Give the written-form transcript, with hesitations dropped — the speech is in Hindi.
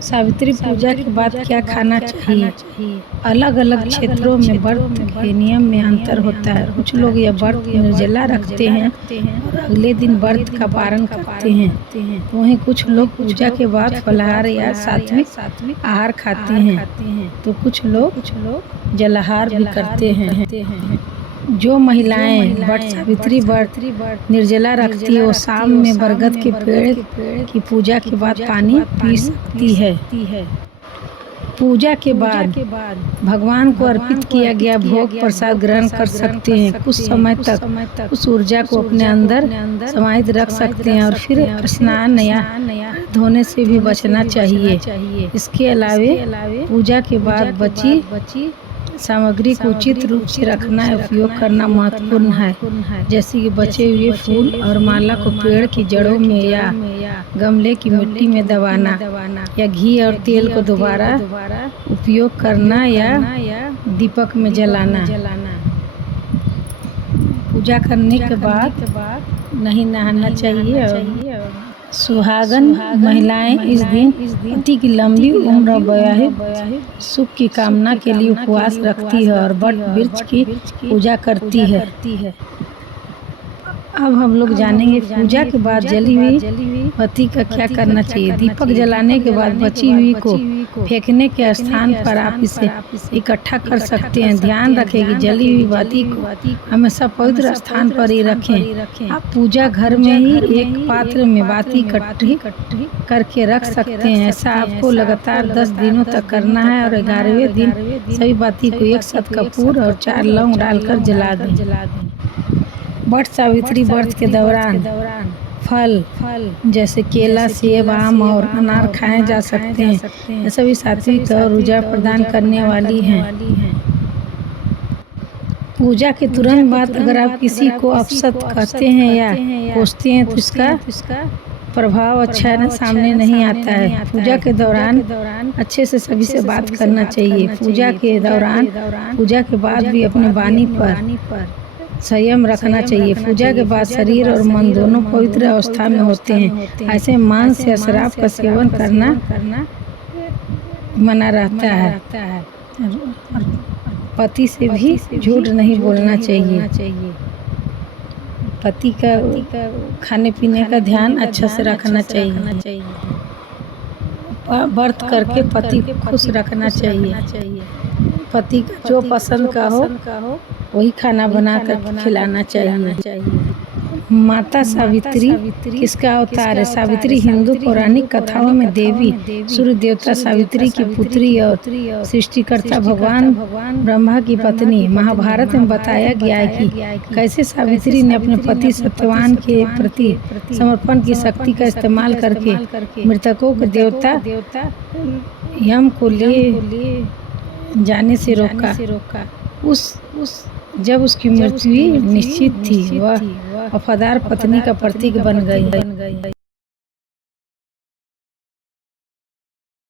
सावित्री पूजा के बाद क्या खाना चाहिए? अलग अलग क्षेत्रों में व्रत के नियम में अंतर होता है। कुछ लोग यह व्रत निर्जला रखते हैं और अगले दिन व्रत का पारण करते हैं। वहीं कुछ लोग पूजा के बाद फलाहार या सात्विक आहार खाते हैं, तो कुछ लोग जलाहार भी करते हैं। जो महिलाएं सावित्री व्रत निर्जला रखती है वो शाम में बरगद के पेड़ की पूजा के बाद पानी पी सकती है। पूजा के बाद भगवान को अर्पित किया गया भोग प्रसाद ग्रहण कर सकते हैं। कुछ समय तक उस ऊर्जा को अपने अंदर समाहित रख सकते हैं और फिर स्नान या धोने से भी बचना चाहिए। इसके अलावे पूजा के बाद बची सामग्री को उचित रूप से रखना या उपयोग करना महत्वपूर्ण है, जैसे कि बचे हुए फूल और माला को पेड़ की जड़ों में या गमले की मिट्टी में दबाना या घी और तेल को दोबारा उपयोग करना या दीपक में जलाना। पूजा करने के बाद नहीं नहाना चाहिए। सुहागन महिलाएं इस दिन पति की लंबी उम्र और वैवाहिक सुख की कामना के लिए उपवास रखती है और वट वृक्ष की पूजा करती है। अब हम लोग जानेंगे पूजा के बाद जली हुई बत्ती का क्या करना चाहिए। दीपक जलाने के बाद बची हुई को फेंकने के स्थान पर आप इसे इकट्ठा कर सकते हैं। ध्यान रखें कि जली हुई बत्ती को हमेशा पवित्र स्थान पर ही रखें। आप पूजा घर में ही एक पात्र में बत्ती इकट्ठी करके रख सकते हैं। ऐसा आपको लगातार 10 दिनों तक करना है और 11वें दिन सभी बत्ती को एक साथ कपूर और 4 लौंग डालकर जला दें। वट सावित्री व्रत के दौरान फल जैसे केला, सेब, आम और अनार खाए जा सकते हैं। ये सभी सात्विक और ऊर्जा प्रदान करने वाली हैं। पूजा के तुरंत बाद अगर आप किसी को अपशब्द कहते हैं या कोसते हैं तो इसका प्रभाव अच्छा सामने नहीं आता है। पूजा के दौरान अच्छे से सभी से बात करना चाहिए। पूजा के दौरान पूजा के बाद भी अपने वाणी पर संयम रखना चाहिए। पूजा के बाद शरीर और मन दोनों पवित्र अवस्था में होते हैं। ऐसे मांस या शराब का सेवन करना मना रहता है। पति से भी झूठ नहीं बोलना चाहिए। पति का खाने पीने का ध्यान अच्छा से रखना चाहिए। व्रत करके पति को खुश रखना चाहिए। पति का जो पसंद का हो वही खाना बना कर खिलाना चाहिए। माता सावित्री किसका अवतार है? सावित्री हिंदू पौराणिक कथाओं में देवी सूर्य देवता सावित्री की पुत्री और सृष्टिकर्ता भगवान ब्रह्मा की पत्नी। महाभारत में बताया गया है कि कैसे सावित्री ने अपने पति सत्यवान के प्रति समर्पण की शक्ति का इस्तेमाल करके मृतकों के देवता यम को ले जाने से रोका। जब उसकी मृत्यु निश्चित थी, वह वफादार पत्नी का प्रतीक बन गई।